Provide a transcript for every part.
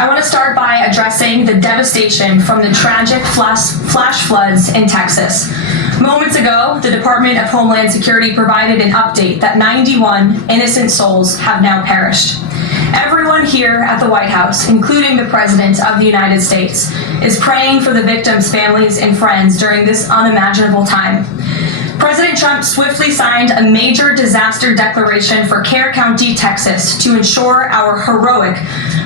I want to start by addressing the devastation from the tragic flash floods in Texas. Moments ago, the Department of Homeland Security provided an update that 91 innocent souls have now perished. Everyone here at the White House, including the President of the United States, is praying for the victims' families and friends during this unimaginable time. President Trump swiftly signed a major disaster declaration for Kerr County, Texas, to ensure our heroic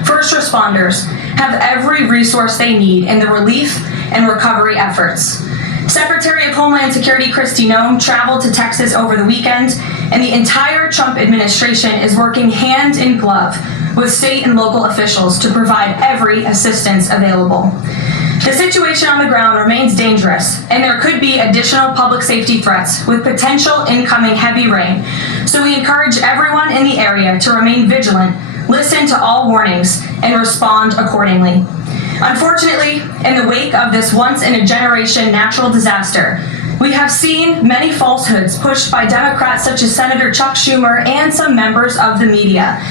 first responders have every resource they need in the relief and recovery efforts. Secretary of Homeland Security Kristi Noem traveled to Texas over the weekend, and the entire Trump administration is working hand in glove with state and local officials to provide every assistance available. The situation on the ground remains dangerous, and there could be additional public safety threats with potential incoming heavy rain. So we encourage everyone in the area to remain vigilant, listen to all warnings, and respond accordingly. Unfortunately, in the wake of this once-in-a-generation natural disaster, we have seen many falsehoods pushed by Democrats such as Senator Chuck Schumer and some members of the media.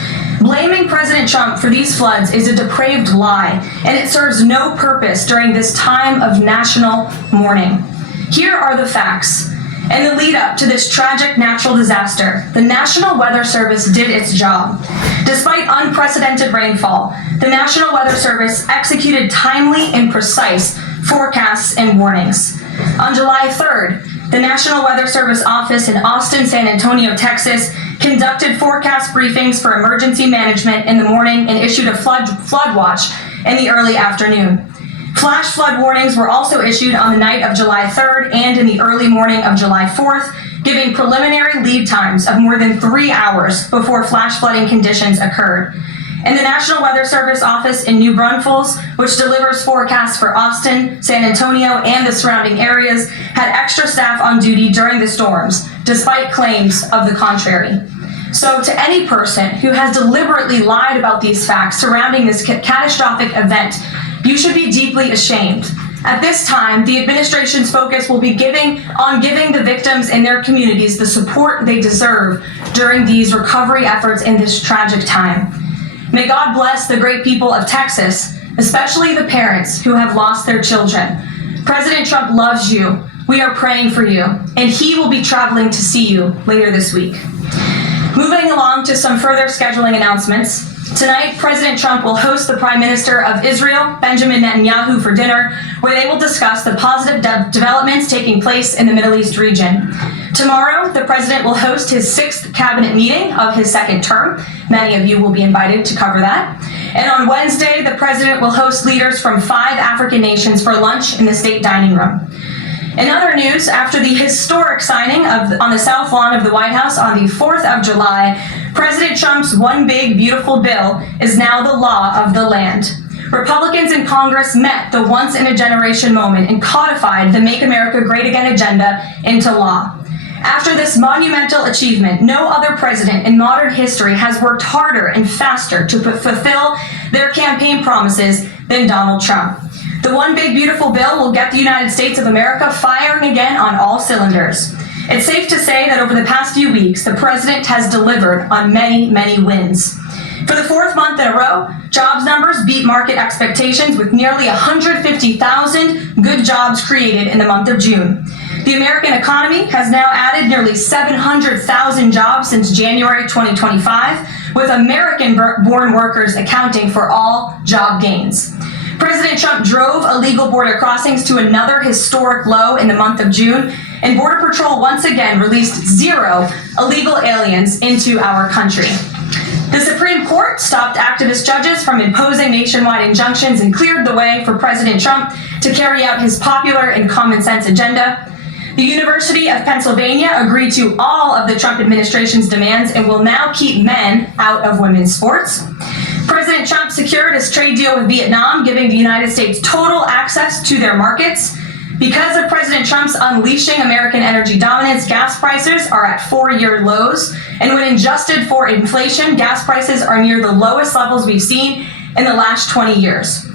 Blaming President Trump for these floods is a depraved lie, and it serves no purpose during this time of national mourning. Here are the facts. In the lead up to this tragic natural disaster, the National Weather Service did its job. Despite unprecedented rainfall, the National Weather Service executed timely and precise forecasts and warnings. On July 3rd, the National Weather Service office in Austin, San Antonio, Texas, conducted forecast briefings for emergency management in the morning and issued a flood watch in the early afternoon. Flash flood warnings were also issued on the night of July 3rd and in the early morning of July 4th, giving preliminary lead times of more than 3 hours before flash flooding conditions occurred. And the National Weather Service office in New Braunfels, which delivers forecasts for Austin, San Antonio, and the surrounding areas, had extra staff on duty during the storms, despite claims of the contrary. So to any person who has deliberately lied about these facts surrounding this catastrophic event, you should be deeply ashamed. At this time, the administration's focus will be on giving the victims and their communities the support they deserve during these recovery efforts in this tragic time. May God bless the great people of Texas, especially the parents who have lost their children. President Trump loves you. We are praying for you, and he will be traveling to see you later this week. Moving along to some further scheduling announcements. Tonight, President Trump will host the Prime Minister of Israel, Benjamin Netanyahu, for dinner, where they will discuss the positive developments taking place in the Middle East region. Tomorrow, the President will host his 6th cabinet meeting of his 2nd term. Many of you will be invited to cover that. And on Wednesday, the President will host leaders from 5 African nations for lunch in the state dining room. In other news, after the historic signing on the South Lawn of the White House on the 4th of July, President Trump's One Big Beautiful Bill is now the law of the land. Republicans in Congress met the once-in-a-generation moment and codified the Make America Great Again agenda into law. After this monumental achievement, no other president in modern history has worked harder and faster to fulfill their campaign promises than Donald Trump. The One Big Beautiful Bill will get the United States of America firing again on all cylinders. It's safe to say that over the past few weeks, the president has delivered on many, many wins. For the 4th month in a row, jobs numbers beat market expectations with nearly 150,000 good jobs created in the month of June. The American economy has now added nearly 700,000 jobs since January 2025, with American-born workers accounting for all job gains. President Trump drove illegal border crossings to another historic low in the month of June, and Border Patrol once again released 0 illegal aliens into our country. The Supreme Court stopped activist judges from imposing nationwide injunctions and cleared the way for President Trump to carry out his popular and common sense agenda. The University of Pennsylvania agreed to all of the Trump administration's demands and will now keep men out of women's sports. President Trump secured his trade deal with Vietnam, giving the United States total access to their markets. Because of President Trump's unleashing American energy dominance, gas prices are at 4-year lows. And when adjusted for inflation, gas prices are near the lowest levels we've seen in the last 20 years.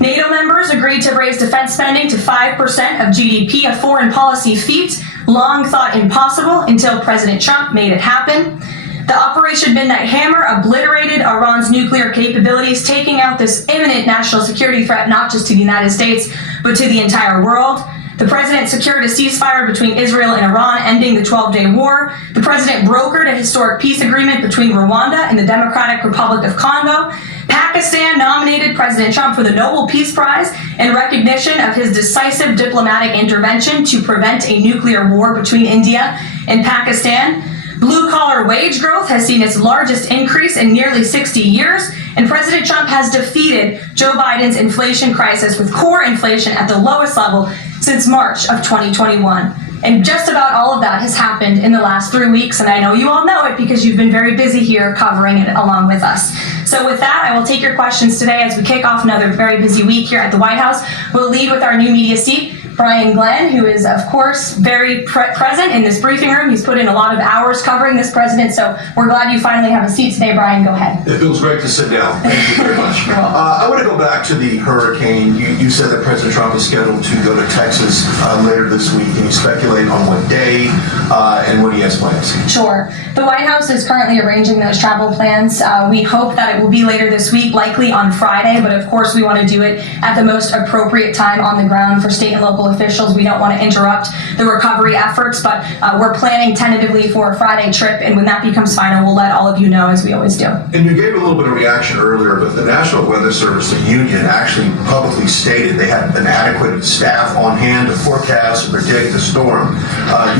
NATO members agreed to raise defense spending to 5% of GDP, a foreign policy feat long thought impossible until President Trump made it happen. The Operation Midnight Hammer obliterated Iran's nuclear capabilities, taking out this imminent national security threat not just to the United States, but to the entire world. The president secured a ceasefire between Israel and Iran, ending the 12-day war. The president brokered a historic peace agreement between Rwanda and the Democratic Republic of Congo. Pakistan nominated President Trump for the Nobel Peace Prize in recognition of his decisive diplomatic intervention to prevent a nuclear war between India and Pakistan. Blue-collar wage growth has seen its largest increase in nearly 60 years, and President Trump has defeated Joe Biden's inflation crisis with core inflation at the lowest level since March of 2021. And just about all of that has happened in the last 3 weeks, and I know you all know it because you've been very busy here covering it along with us. So with that, I will take your questions today as we kick off another very busy week here at the White House. We'll lead with our new media seat, Brian Glenn, who is, of course, very present in this briefing room. He's put in a lot of hours covering this president, so we're glad you finally have a seat today. Brian, go ahead. It feels great to sit down. Thank you very much. I want to go back to the hurricane. You said that President Trump is scheduled to go to Texas later this week. Can you speculate on what day and what he has plans? Sure. The White House is currently arranging those travel plans. We hope that it will be later this week, likely on Friday, but of course we want to do it at the most appropriate time on the ground for state and local officials. We don't want to interrupt the recovery efforts, but we're planning tentatively for a Friday trip, and when that becomes final, we'll let all of you know, as we always do. And you gave a little bit of reaction earlier, but the National Weather Service, the union, actually publicly stated they had an adequate staff on hand to forecast and predict the storm.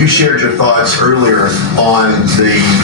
You shared your thoughts earlier on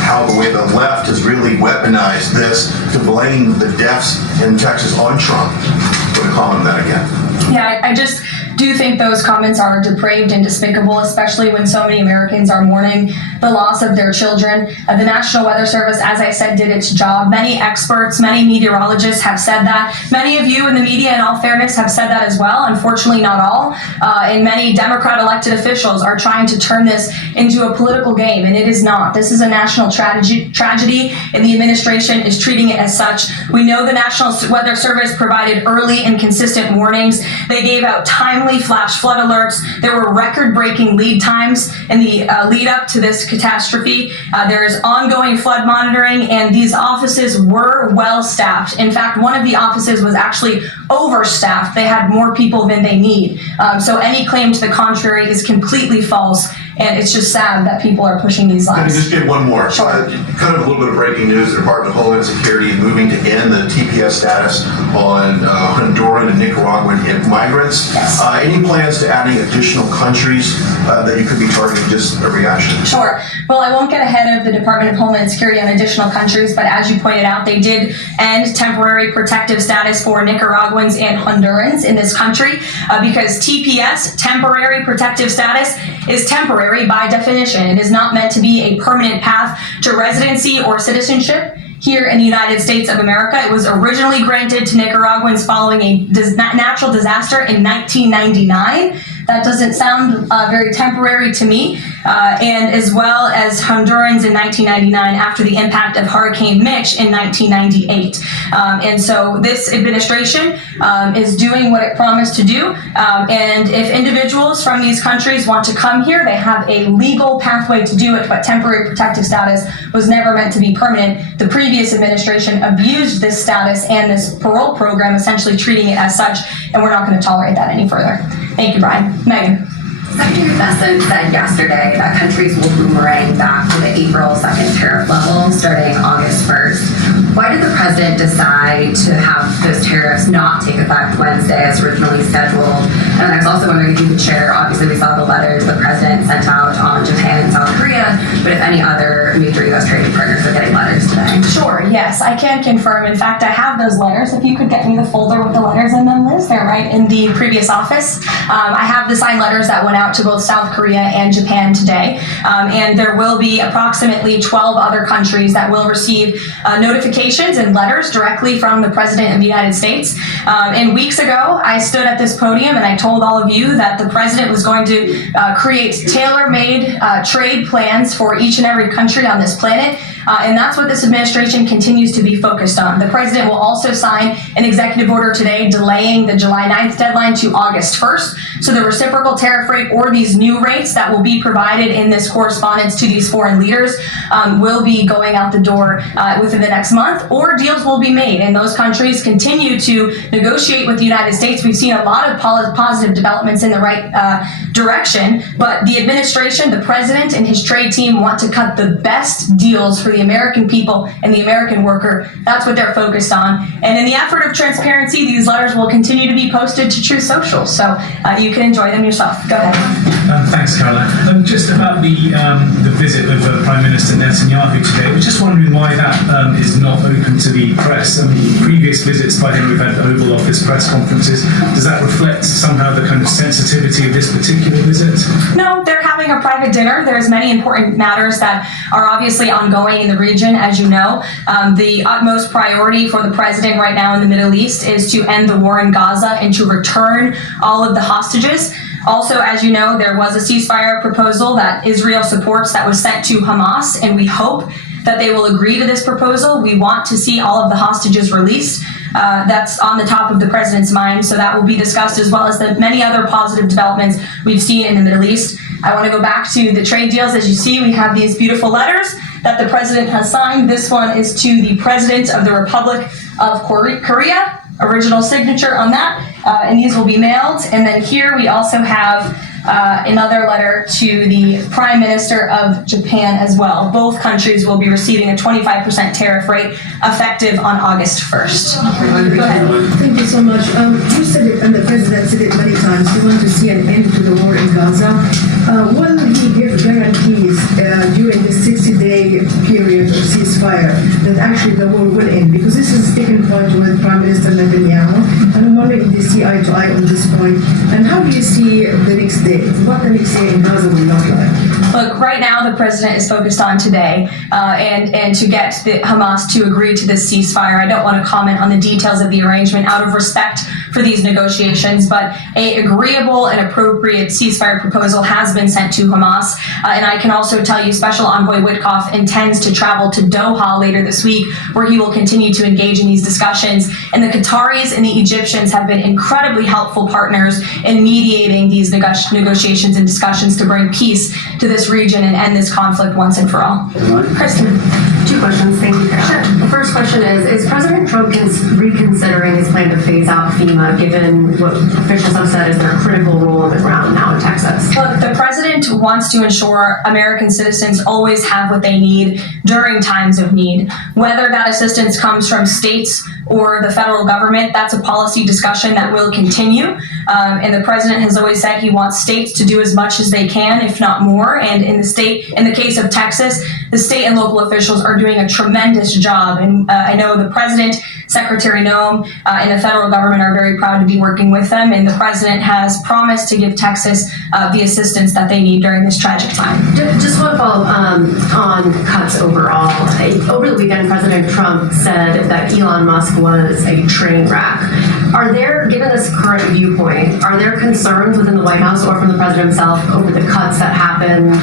how the way the left has really weaponized this to blame the deaths in Texas on Trump. I'm going to comment on that again. Yeah, I just do think those comments are depraved and despicable, especially when so many Americans are mourning the loss of their children. The National Weather Service, as I said, did its job. Many experts, many meteorologists have said that. Many of you in the media, in all fairness, have said that as well. Unfortunately, not all. And many Democrat elected officials are trying to turn this into a political game, and it is not. This is a national tragedy, and the administration is treating it as such. We know the National Weather Service provided early and consistent warnings. They gave out timely flash flood alerts. There were record-breaking lead times in the lead up to this catastrophe. There is ongoing flood monitoring, and these offices were well staffed. In fact, one of the offices was actually overstaffed. They had more people than they need. So any claim to the contrary is completely false, and it's just sad that people are pushing these lies. Let me just get one more. Sure. Kind of a little bit of breaking news. The Department of Homeland Security moving to end the TPS status on Honduran and Nicaraguan migrants. Yes. Any plans to adding additional countries that you could be targeting? Just a reaction. Sure. Well, I won't get ahead of the Department of Homeland Security on additional countries, but as you pointed out, they did end temporary protective status for Nicaraguans and Hondurans in this country because TPS, temporary protective status, is temporary by definition. It is not meant to be a permanent path to residency or citizenship here in the United States of America. It was originally granted to Nicaraguans following a natural disaster in 1999. That doesn't sound very temporary to me. And as well as Hondurans in 1999 after the impact of Hurricane Mitch in 1998. And so this administration is doing what it promised to do. And if individuals from these countries want to come here, they have a legal pathway to do it, but temporary protective status was never meant to be permanent. The previous administration abused this status and this parole program, essentially treating it as such, and we're not going to tolerate that any further. Thank you, Brian. Megan. Secretary Besson said yesterday that countries will boomerang back to the April 2nd tariff level starting August 1st. Why did the president decide to have those tariffs not take effect Wednesday as originally scheduled? And I was also wondering if you could share, obviously we saw the letters the president sent out on Japan and South Korea, but if any other major U.S. trading partners are getting letters today. Sure, yes, I can confirm. In fact, I have those letters. If you could get me the folder with the letters in them, Liz, they're right in the previous office. I have the signed letters that went out to both South Korea and Japan today. And there will be approximately 12 other countries that will receive notifications and letters directly from the President of the United States. And weeks ago, I stood at this podium and I told all of you that the President was going to create tailor-made trade plans for each and every country on this planet. And that's what this administration continues to be focused on. The president will also sign an executive order today delaying the July 9th deadline to August 1st. So the reciprocal tariff rate or these new rates that will be provided in this correspondence to these foreign leaders will be going out the door within the next month, or deals will be made. And those countries continue to negotiate with the United States. We've seen a lot of positive developments in the right direction, but the administration, the president, and his trade team want to cut the best deals for the American people and the American worker. That's what they're focused on. And in the effort of transparency, these letters will continue to be posted to Truth Social, so you can enjoy them yourself. Go ahead. Thanks, Caroline. Just about the visit of Prime Minister Netanyahu today, we're just wondering why that is not open to the press. I mean, previous visits by him, we've had Oval Office press conferences. Does that reflect somehow the kind of sensitivity of this particular visit? No, they're having a private dinner. There's many important matters that are obviously ongoing in the region, as you know. The utmost priority for the president right now in the Middle East is to end the war in Gaza and to return all of the hostages. Also, as you know, there was a ceasefire proposal that Israel supports that was sent to Hamas, and we hope that they will agree to this proposal. We want to see all of the hostages released. That's on the top of the president's mind, so that will be discussed, as well as the many other positive developments we've seen in the Middle East. I want to go back to the trade deals. As you see, we have these beautiful letters that the president has signed. This one is to the President of the Republic of Korea, original signature on that, and these will be mailed. And then here we also have another letter to the Prime Minister of Japan as well. Both countries will be receiving a 25% tariff rate effective on August 1st. Go ahead. Thank you so much. You said it, and the president said it many times, you want to see an end to the war in Gaza. Will he give guarantees during this 60-day period of ceasefire that actually the war will end? Because this is a sticking point with Prime Minister Netanyahu, and I'm wondering if they see eye to eye on this point. And how do you see the next day? What the next day in Gaza will look like? Look, right now the president is focused on today and to get the Hamas to agree to this ceasefire. I don't want to comment on the details of the arrangement out of respect for these negotiations, but an agreeable and appropriate ceasefire proposal has been sent to Hamas. And I can also tell you Special Envoy Witkoff intends to travel to Doha later this week, where he will continue to engage in these discussions. And the Qataris and the Egyptians have been incredibly helpful partners in mediating these negotiations and discussions to bring peace to this region and end this conflict once and for all. Kristen. Two questions. Thank you, Caroline. Sure. The first question is President Trump reconsidering his plan to phase out FEMA, given what officials have said is their critical role on the ground now in Texas? Look, the president wants to ensure American citizens always have what they need during times of need. Whether that assistance comes from states or the federal government, that's a policy discussion that will continue. And the president has always said he wants states to do as much as they can, if not more. And in the case of Texas, the state and local officials are doing a tremendous job. And I know the president, Secretary Noem, and the federal government are very proud to be working with them. And the president has promised to give Texas the assistance that they need during this tragic time. Just want to follow on cuts overall. Over the weekend, President Trump said that Elon Musk was a train wreck. Are there, given this current viewpoint, are there concerns within the White House or from the president himself over the cuts that happened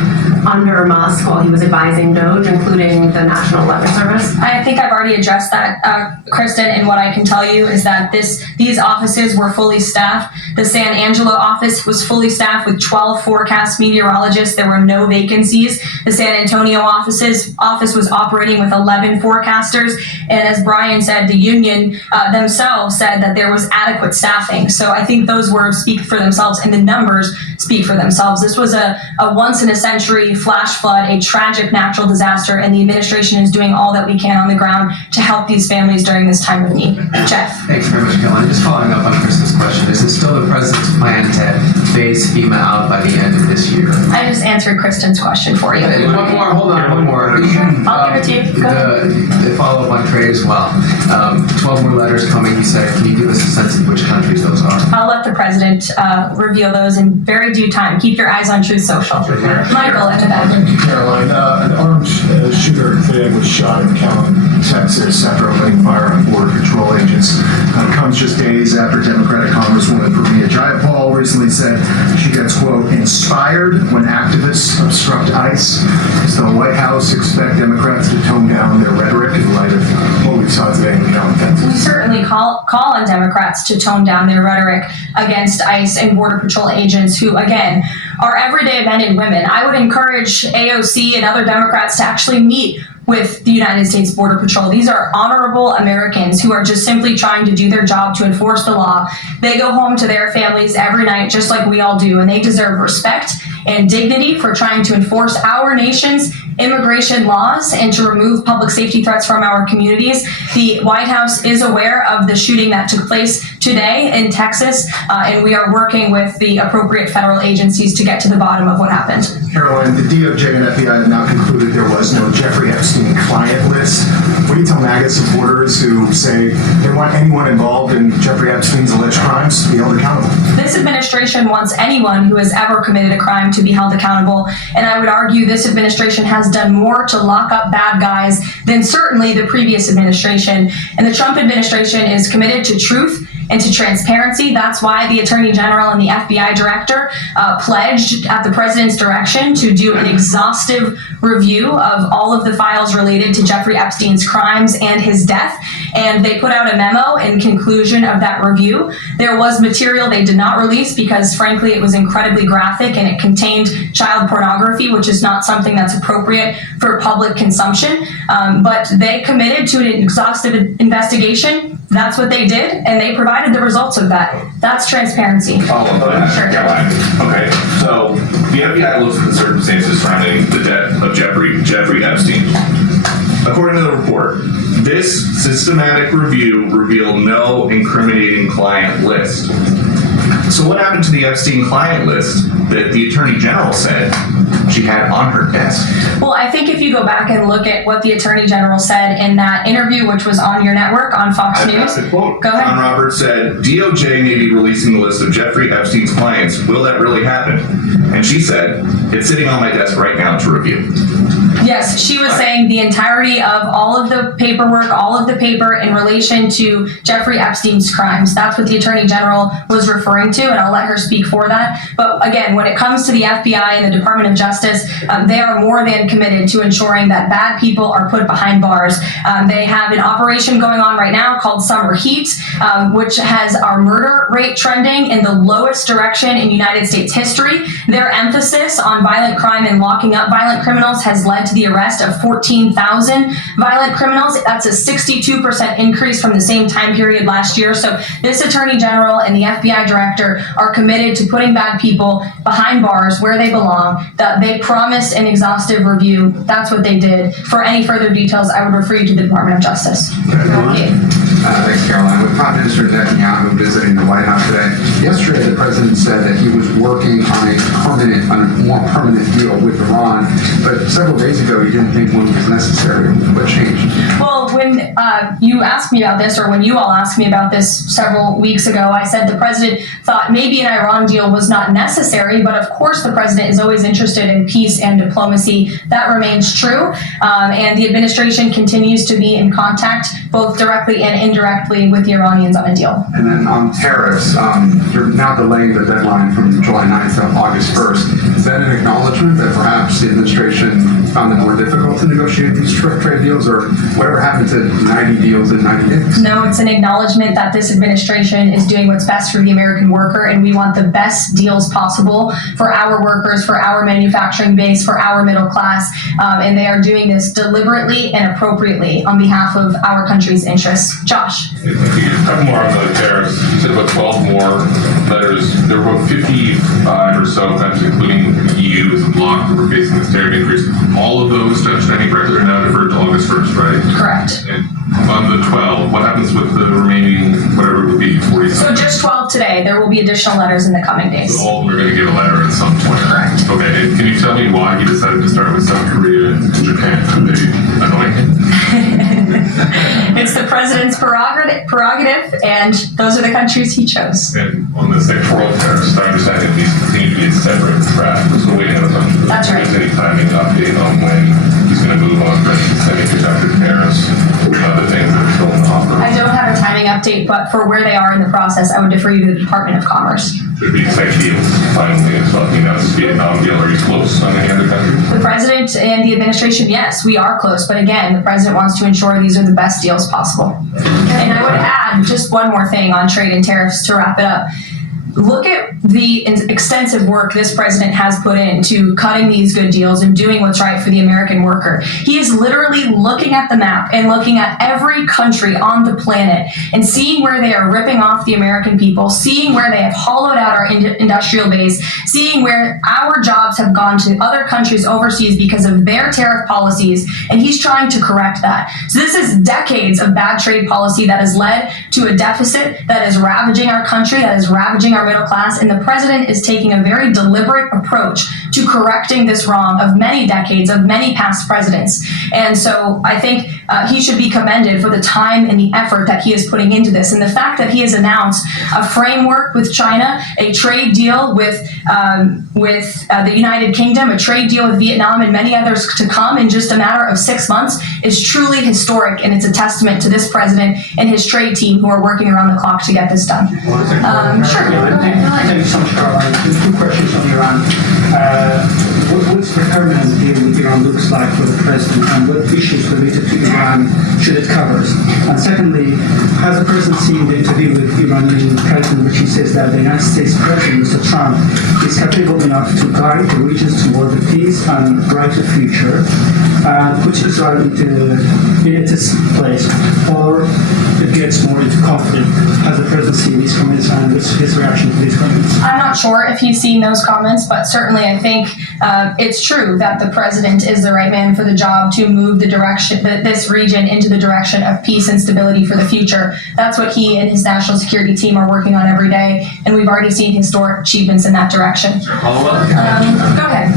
under Musk while he was advising DOGE, including the National Weather Service? I think I've already addressed that, Kristen, and what I can tell you is that these offices were fully staffed. The San Angelo office was fully staffed with 12 forecast meteorologists. There were no vacancies. The San Antonio office was operating with 11 forecasters, and as Brian said, the union themselves said that there was adequate staffing. So I think those words speak for themselves, and the numbers speak for themselves. This was a once-in-a-century flash flood, a tragic natural disaster, and the administration is doing all that we can on the ground to help these families during this time of need. Jeff. Thanks very much, Caroline. Just following up on Kristen's question, is it still the president's plan to phase FEMA out by the end of this year? I just answered Kristen's question for you. One more, hold on, one more. I'll give it to you. Go ahead. The follow-up on trade as well. 12 more letters coming, you said. Can you give us a sense of which countries those are? I'll let the president reveal those in very due time. Keep your eyes on Truth Social. Michael, after that. Thank you, Caroline. An armed shooter today was shot in Callan, Texas, after opening fire on Border Patrol agents. Comes just days after Democratic Congresswoman Maria Jayapal recently said she gets, quote, inspired when activists obstruct ICE. Does the White House expect Democrats to tone down their rhetoric in light of what we saw today in Kansas? We certainly call on Democrats to tone down their rhetoric against ICE and Border Patrol agents who, again, are everyday men and women. I would encourage AOC and other Democrats to actually meet with the United States Border Patrol. These are honorable Americans who are just simply trying to do their job to enforce the law. They go home to their families every night, just like we all do, and they deserve respect and dignity for trying to enforce our nation's immigration laws and to remove public safety threats from our communities. The White House is aware of the shooting that took place today in Texas, and we are working with the appropriate federal agencies to get to the bottom of what happened. Caroline, the DOJ and FBI have now concluded there was no Jeffrey Epstein client list. What do you tell MAGA supporters who say they want anyone involved in Jeffrey Epstein's alleged crimes to be held accountable? This administration wants anyone who has ever committed a crime to be held accountable, and I would argue this administration has done more to lock up bad guys than certainly the previous administration. And the Trump administration is committed to truth and to transparency. That's why the Attorney General and the FBI Director pledged at the President's direction to do an exhaustive review of all of the files related to Jeffrey Epstein's crimes and his death. And they put out a memo in conclusion of that review. There was material they did not release because, frankly, it was incredibly graphic and it contained child pornography, which is not something that's appropriate for public consumption. But they committed to an exhaustive investigation. That's what they did, and they provided the results of that. That's transparency. Follow up on that, Sure. Caroline. Okay, so the FBI looks at the circumstances surrounding the death of Jeffrey Epstein. According to the report, this systematic review revealed no incriminating client list. So what happened to the Epstein client list that the Attorney General said she had on her desk? Well, I think if you go back and look at what the Attorney General said in that interview, which was on your network, on Fox I've News. got the quote. Go ahead. John Roberts said, DOJ may be releasing the list of Jeffrey Epstein's clients. Will that really happen? And she said, it's sitting on my desk right now to review. Yes, she was saying the entirety of all of the paperwork, all of the paper in relation to Jeffrey Epstein's crimes. That's what the Attorney General was referring to, and I'll let her speak for that. But again, when it comes to the FBI and the Department of Justice, they are more than committed to ensuring that bad people are put behind bars. They have an operation going on right now called Summer Heat, which has our murder rate trending in the lowest direction in United States history. Their emphasis on violent crime and locking up violent criminals has led to the arrest of 14,000 violent criminals. That's a 62% increase from the same time period last year. So this Attorney General and the FBI Director are committed to putting bad people behind bars where they belong. They promised an exhaustive review. That's what they did. For any further details, I would refer you to the Department of Justice. Thanks, Caroline. With Prime Minister Netanyahu visiting the White House today, yesterday the president said that he was working on a more permanent deal with Iran, but several days ago he didn't think one was necessary. What changed? Well, when you asked me about this, or when you all asked me about this several weeks ago, I said the president thought maybe an Iran deal was not necessary, but of course the president is always interested in peace and diplomacy. That remains true, and the administration continues to be in contact, both directly and indirectly, with the Iranians on a deal. And then on tariffs, you're now delaying the deadline from July 9th to August 1st. Is that an acknowledgement that perhaps the administration found it more difficult to negotiate these trade deals, or whatever happened to 90 deals in 90 days? No, it's an acknowledgement that this administration is doing what's best for the American worker, and we want the best deals possible for our workers, for our manufacturing base, for our middle class, and they are doing this deliberately and appropriately on behalf of our country's interests. Josh. A couple more on the tariffs. You said about 12 more letters. There were about 55 or so countries, including the EU, as a bloc, that were facing this tariff increase. All of those, Judge Denny, correct, are now deferred to August 1st, right? Correct. And on the 12, what happens with the remaining, whatever it would be, 40 So just 12 today. There will be additional letters in the coming days. So all of them are going to get a letter at some point. Correct. Okay, and can you tell me why he decided to start with South Korea and Japan? Did they annoy him? It's the president's prerogative, and those are the countries he chose. And on the sectoral tariffs, I understand that these continue to be separate tracks. So waiting on assumption. That's right. Is there any timing update on when he's going to move on from semiconductor tariffs, other things that are still in offer? I don't have a timing update, but for where they are in the process, I would defer you to the Department of Commerce. Should we expect deals finally? It's talking about this Vietnam deal. Are you close on any other countries? The president and the administration, yes, we are close. But again, the president wants to ensure these are the best deals possible. And I would add just one more thing on trade and tariffs to wrap it up. Look at the extensive work this president has put into cutting these good deals and doing what's right for the American worker. He is literally looking at the map and looking at every country on the planet and seeing where they are ripping off the American people, seeing where they have hollowed out our industrial base, seeing where our jobs have gone to other countries overseas because of their tariff policies, and he's trying to correct that. So this is decades of bad trade policy that has led to a deficit that is ravaging our country, that is ravaging our middle class, and the president is taking a very deliberate approach to correcting this wrong of many decades, of many past presidents. And so I think he should be commended for the time and the effort that he is putting into this. And the fact that he has announced a framework with China, a trade deal with the United Kingdom, a trade deal with Vietnam, and many others to come in just a matter of 6 months is truly historic, and it's a testament to this president and his trade team who are working around the clock to get this done. Sure. Thank you so much, Karoline. Two questions on Iran. What's the permanent deal with Iran looks like for the president, and what issues related to Iran should it cover? And secondly, has the president seen the interview with Iranian president, which he says that the United States president, Mr. Trump, is capable enough to guide the regions toward a peace and brighter future, and put Israel in its place, or it gets more into conflict? Has the president seen these comments, and what's his reaction to these comments? I'm not sure if he's seen those comments, but certainly I think it's true that the president is the right man for the job to move this region into the direction of peace and stability for the future. That's what he and his national security team are working on every day, and we've already seen historic achievements in that direction. Follow-up? Go ahead.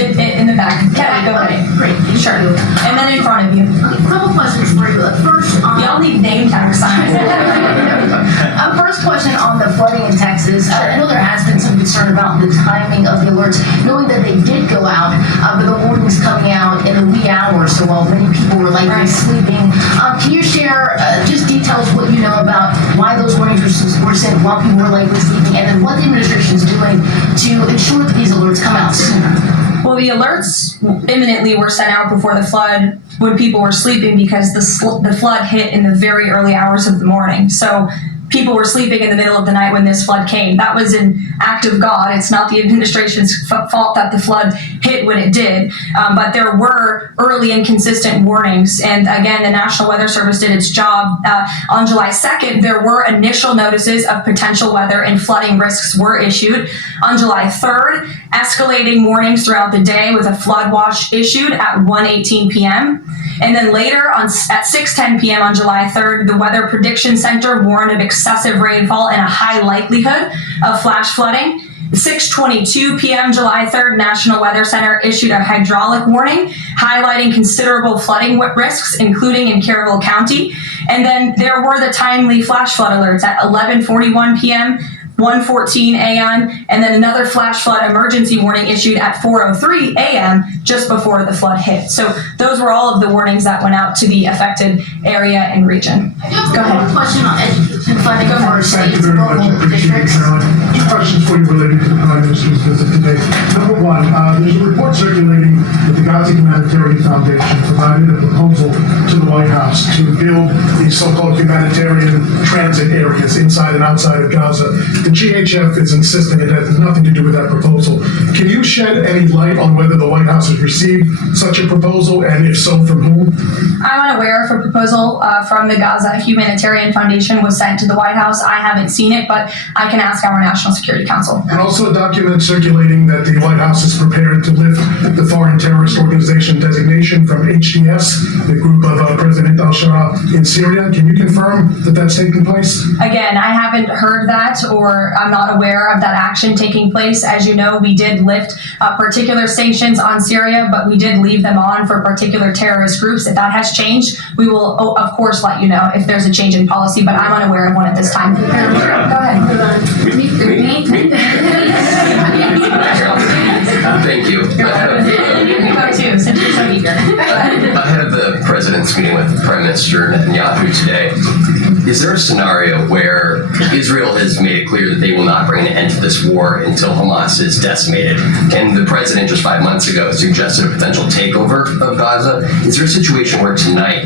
In the back. Kelly, go ahead. Great. Sure. And then in front of you. A couple questions for you. First, y'all need name tag signs. First question on the flooding in Texas. I know there has been some concern about the timing of the alerts, knowing that they did go out, but the warnings coming out in the wee hours, so while many people were likely sleeping. Can you share just details what you know about why those warnings were sent while people were likely sleeping, and then what the administration is doing to ensure that these alerts come out sooner? Well, the alerts imminently were sent out before the flood when people were sleeping because the flood hit in the very early hours of the morning. So people were sleeping in the middle of the night when this flood came. That was an act of God. It's not the administration's fault that the flood hit when it did. But there were early and consistent warnings. And again, the National Weather Service did its job. On July 2nd, there were initial notices of potential weather and flooding risks were issued. On July 3rd, escalating warnings throughout the day with a flood watch issued at 1:18 p.m. And then later at 6:10 p.m. on July 3rd, the Weather Prediction Center warned of excessive rainfall and a high likelihood of flash flooding. 6:22 p.m. July 3rd, National Weather Center issued a hydraulic warning, highlighting considerable flooding risks, including in Caraval County. And then there were the timely flash flood alerts at 11:41 p.m., 1:14 a.m., and then another flash flood emergency warning issued at 4:03 a.m. just before the flood hit. So those were all of the warnings that went out to the affected area and region. Go ahead. Question on education funding for Thank you states very and much. I local appreciate it, districts. Caroline. Two questions for you related to the Prime Minister's visit today. Number one, there's a report circulating that the Gaza Humanitarian Foundation provided a proposal to the White House to build these so-called humanitarian transit areas inside and outside of Gaza. The GHF is insisting it has nothing to do with that proposal. Can you shed any light on whether the White House has received such a proposal, and if so, from whom? I'm unaware if a proposal from the Gaza Humanitarian Foundation was sent to the White House. I haven't seen it, but I can ask our National Security Council. And also a document circulating that the White House is prepared to lift the Foreign Terrorist Organization designation from HTS, the group of President al-Shara in Syria. Can you confirm that that's taking place? Again, I haven't heard that, or I'm not aware of that action taking place. As you know, we did lift particular sanctions on Syria, but we did leave them on for particular terrorist groups. If that has changed, we will, of course, let you know if there's a change in policy, but I'm unaware of one at this time. Go ahead. Thank you. You go too, since you're so eager. Ahead of the president's meeting with Prime Minister Netanyahu today, is there a scenario where Israel has made it clear that they will not bring an end to this war until Hamas is decimated? And the president just 5 months ago suggested a potential takeover of Gaza. Is there a situation where tonight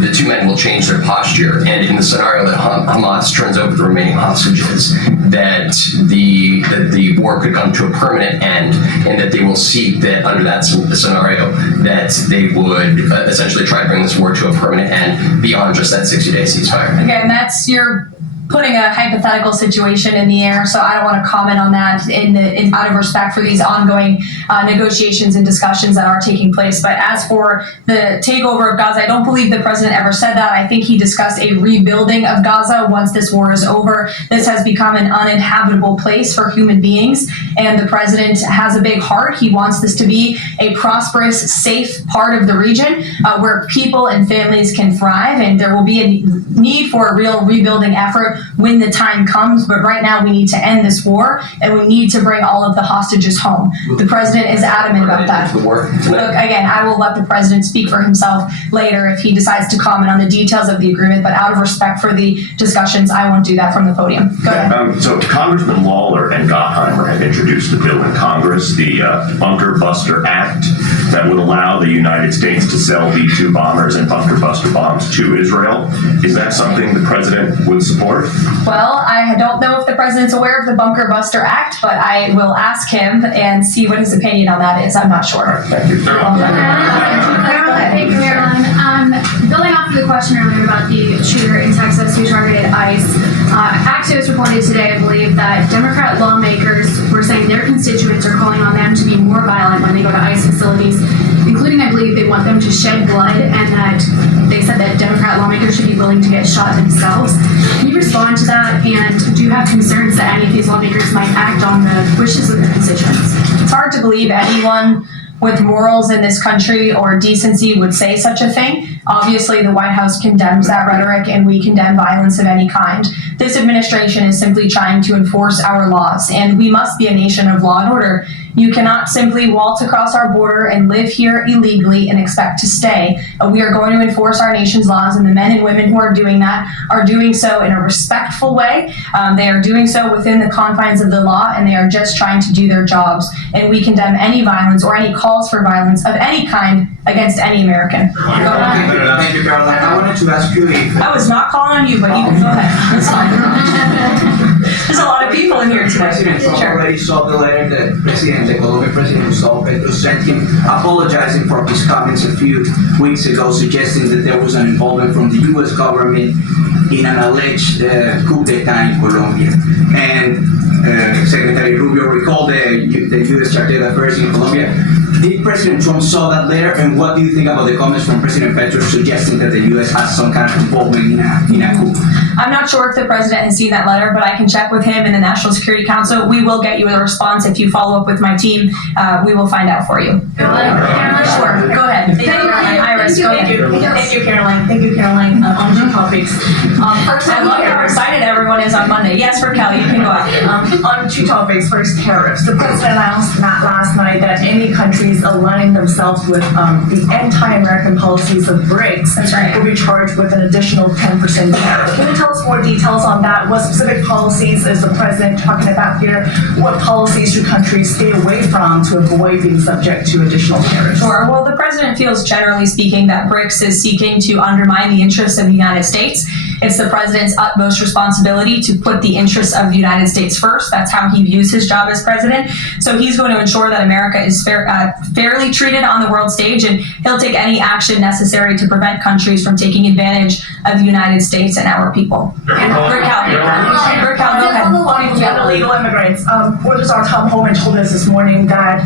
the two men will change their posture, and in the scenario that Hamas turns over the remaining hostages, that the war could come to a permanent end, and that they will seek that under that scenario that they would essentially try to bring this war to a permanent end beyond just that 60-day ceasefire? Again, you're putting a hypothetical situation in the air, so I don't want to comment on that out of respect for these ongoing negotiations and discussions that are taking place. But as for the takeover of Gaza, I don't believe the president ever said that. I think he discussed a rebuilding of Gaza once this war is over. This has become an uninhabitable place for human beings, and the president has a big heart. He wants this to be a prosperous, safe part of the region where people and families can thrive, and there will be a need for a real rebuilding effort when the time comes. But right now we need to end this war, and we need to bring all of the hostages home. The president is adamant about that. Look, again, I will let the president speak for himself later if he decides to comment on the details of the agreement, but out of respect for the discussions, I won't do that from the podium. Go ahead. So Congressman Lawler and Gottheimer have introduced a bill in Congress, the Bunker Buster Act, that would allow the United States to sell B-2 bombers and bunker buster bombs to Israel. Is that something the president would support? Well, I don't know if the president's aware of the Bunker Buster Act, but I will ask him and see what his opinion on that is. I'm not sure. Thank you. Thank you, Caroline. Building off of the question earlier about the shooter in Texas who targeted ICE, Axios reported today, I believe, that Democrat lawmakers were saying their constituents are calling on them to be more violent when they go to ICE facilities, including, I believe, they want them to shed blood, and that they said that Democrat lawmakers should be willing to get shot themselves. Can you respond to that, and do you have concerns that any of these lawmakers might act on the wishes of their constituents? It's hard to believe anyone with morals in this country or decency would say such a thing. Obviously, the White House condemns that rhetoric, and we condemn violence of any kind. This administration is simply trying to enforce our laws, and we must be a nation of law and order. You cannot simply waltz across our border and live here illegally and expect to stay. We are going to enforce our nation's laws, and the men and women who are doing that are doing so in a respectful way. They are doing so within the confines of the law, and they are just trying to do their jobs. And we condemn any violence or any calls for violence of any kind against any American. Thank you, Caroline. I wanted to ask you if... I was not calling on you, but you can go ahead. That's fine. There's a lot of people in here today. President Trump already saw the letter that the Colombian president Gustavo Petro sent him, apologizing for his comments a few weeks ago, suggesting that there was an involvement from the U.S. government in an alleged coup d'etat in Colombia. And Secretary Rubio recalled the U.S. Charter d'Affaires in Colombia. Did President Trump saw that letter, and what do you think about the comments from President Petro suggesting that the U.S. has some kind of involvement in a coup? I'm not sure if the president has seen that letter, but I can check with him and the National Security Council. We will get you a response if you follow up with my team. We will find out for you. Sure. Go ahead. Thank you, Caroline. Iris, go ahead. Thank you, Caroline. Thank you, Caroline. On two topics. First, I love how excited everyone is on Monday. Yes, Raquel, you can go ahead. On two topics. First, tariffs. The president announced last night that any countries aligning themselves with the anti-American policies of BRICS will be charged with an additional 10% tariff. Can you tell us more details on that? What specific policies is the president talking about here? What policies should countries stay away from to avoid being subject to additional tariffs? Sure. Well, the president feels, generally speaking, that BRICS is seeking to undermine the interests of the United States. It's the president's utmost responsibility to put the interests of the United States first. That's how he views his job as president. So he's going to ensure that America is fairly treated on the world stage, and he'll take any action necessary to prevent countries from taking advantage of the United States and our people. Raquel, go ahead. Illegal immigrants. Our Tom Homan told us this morning that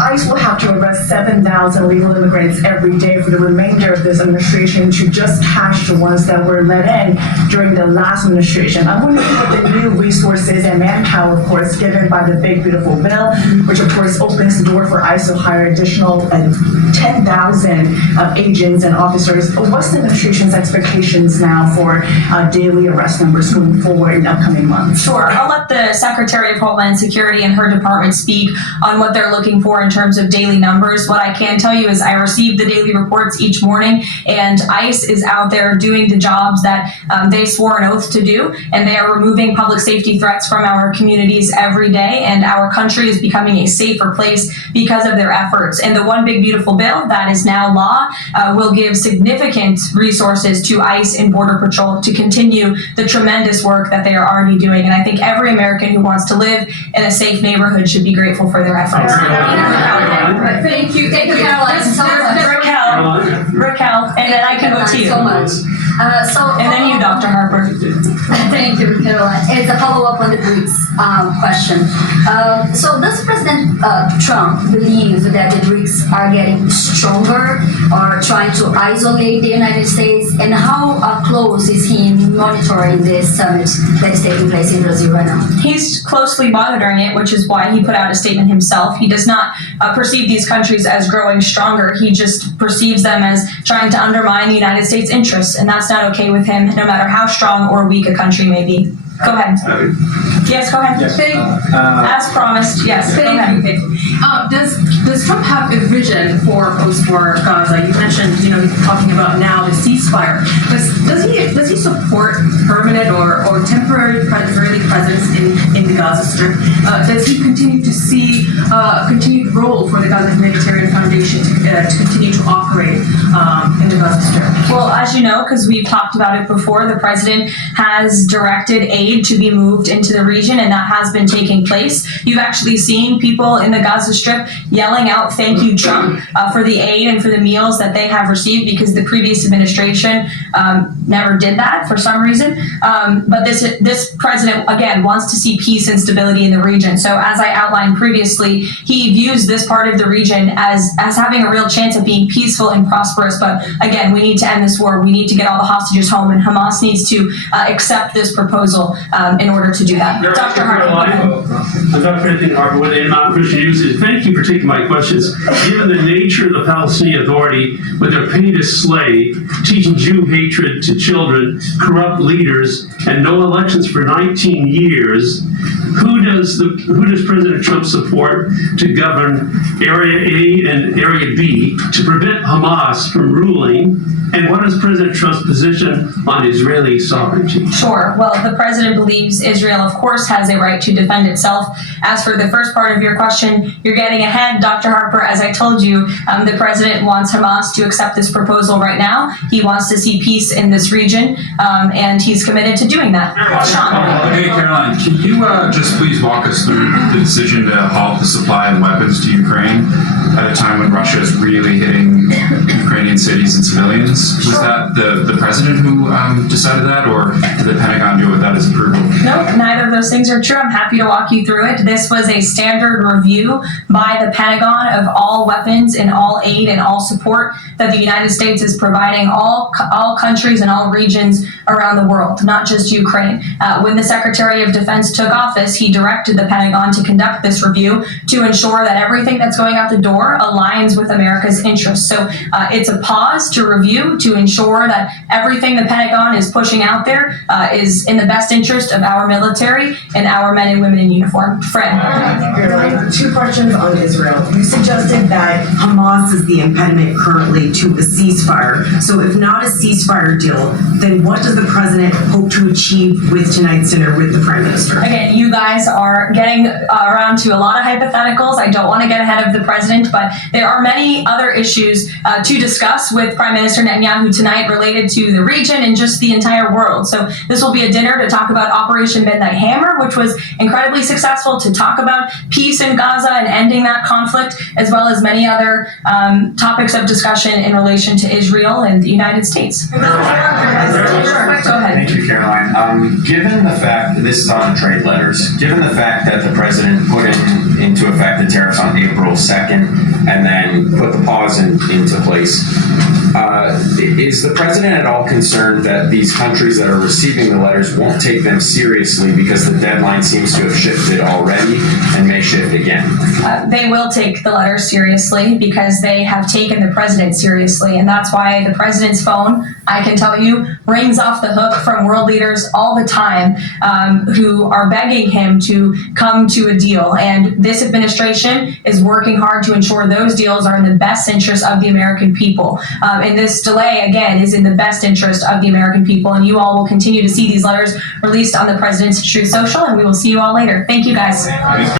ICE will have to arrest 7,000 illegal immigrants every day for the remainder of this administration to just catch the ones that were let in during the last administration. I'm wondering what the new resources and manpower, of course, given by the Big Beautiful Bill, which of course opens the door for ICE to hire additional 10,000 agents and officers. What's the administration's expectations now for daily arrest numbers going forward in upcoming months? Sure. I'll let the the Secretary of Homeland Security and her department speak on what they're looking for in terms of daily numbers. What I can tell you is I receive the daily reports each morning, and ICE is out there doing the jobs that they swore an oath to do, and they are removing public safety threats from our communities every day, and our country is becoming a safer place because of their efforts. And the One Big Beautiful Bill that is now law will give significant resources to ICE and Border Patrol to continue the tremendous work that they are already doing. And I think every American who wants to live in a safe neighborhood should be grateful for their efforts. Thank you, Caroline, so much. Raquel, and then I can go to you. So much. And then you, Dr. Harper. Thank you, Caroline. It's a follow-up on the BRICS question. So does President Trump believe that the BRICS are getting stronger or trying to isolate the United States? And how close is he in monitoring this summit that is taking place in Brazil right now? He's closely monitoring it, which is why he put out a statement himself. He does not perceive these countries as growing stronger. He just perceives them as trying to undermine the United States' interests, and that's not okay with him, no matter how strong or weak a country may be. Go ahead. Yes, go ahead. As promised, yes. Go ahead. Does Trump have a vision for post-war Gaza? You mentioned, he's talking about now the ceasefire. Does he support permanent or temporary Israeli presence in the Gaza Strip? Does he continue to see a continued role for the Gaza Humanitarian Foundation to continue to operate in the Gaza Strip? Well, as you know, because we've talked about it before, the president has directed aid to be moved into the region, and that has been taking place. You've actually seen people in the Gaza Strip yelling out, "Thank you, Trump," for the aid and for the meals that they have received, because the previous administration never did that for some reason. But this president, again, wants to see peace and stability in the region. So as I outlined previously, he views this part of the region as having a real chance of being peaceful and prosperous. But again, we need to end this war. We need to get all the hostages home, and Hamas needs to accept this proposal in order to do that. Dr. Harper. Dr. Anthony Harper with a non-Christian usage. Thank you for taking my questions. Given the nature of the Palestinian Authority, with their pay to slay, teaching Jew hatred to children, corrupt leaders, and no elections for 19 years, who does President Trump support to govern Area A and Area B to prevent Hamas from ruling? And what is President Trump's position on Israeli sovereignty? Sure. Well, the president believes Israel, of course, has a right to defend itself. As for the first part of your question, you're getting ahead, Dr. Harper. As I told you, the president wants Hamas to accept this proposal right now. He wants to see peace in this region, and he's committed to doing that. Sean. Hey, Caroline, can you just please walk us through the decision to halt the supply of weapons to Ukraine at a time when Russia is really hitting Ukrainian cities and civilians? Was that the president who decided that, or did the Pentagon do it without his approval? No, neither of those things are true. I'm happy to walk you through it. This was a standard review by the Pentagon of all weapons and all aid and all support that the United States is providing all countries and all regions around the world, not just Ukraine. When the Secretary of Defense took office, he directed the Pentagon to conduct this review to ensure that everything that's going out the door aligns with America's interests. So it's a pause to review to ensure that everything the Pentagon is pushing out there is in the best interest of our military and our men and women in uniform. Fred. Two questions on Israel. You suggested that Hamas is the impediment currently to a ceasefire. So if not a ceasefire deal, then what does the president hope to achieve with tonight's dinner with the prime minister? Again, you guys are getting around to a lot of hypotheticals. I don't want to get ahead of the president, but there are many other issues to discuss with Prime Minister Netanyahu tonight related to the region and just the entire world. So this will be a dinner to talk about Operation Midnight Hammer, which was incredibly successful, to talk about peace in Gaza and ending that conflict, as well as many other topics of discussion in relation to Israel and the United States. Go ahead. Thank you, Caroline. Given the fact, this is on the trade letters, given the fact that the president put into effect the tariffs on April 2nd, and then put the pause into place. Is the president at all concerned that these countries that are receiving the letters won't take them seriously because the deadline seems to have shifted already and may shift again? They will take the letters seriously because they have taken the president seriously. And that's why the president's phone, I can tell you, rings off the hook from world leaders all the time who are begging him to come to a deal. And this administration is working hard to ensure those deals are in the best interest of the American people. And this delay, again, is in the best interest of the American people. And you all will continue to see these letters released on the president's Truth Social, and we will see you all later. Thank you, guys.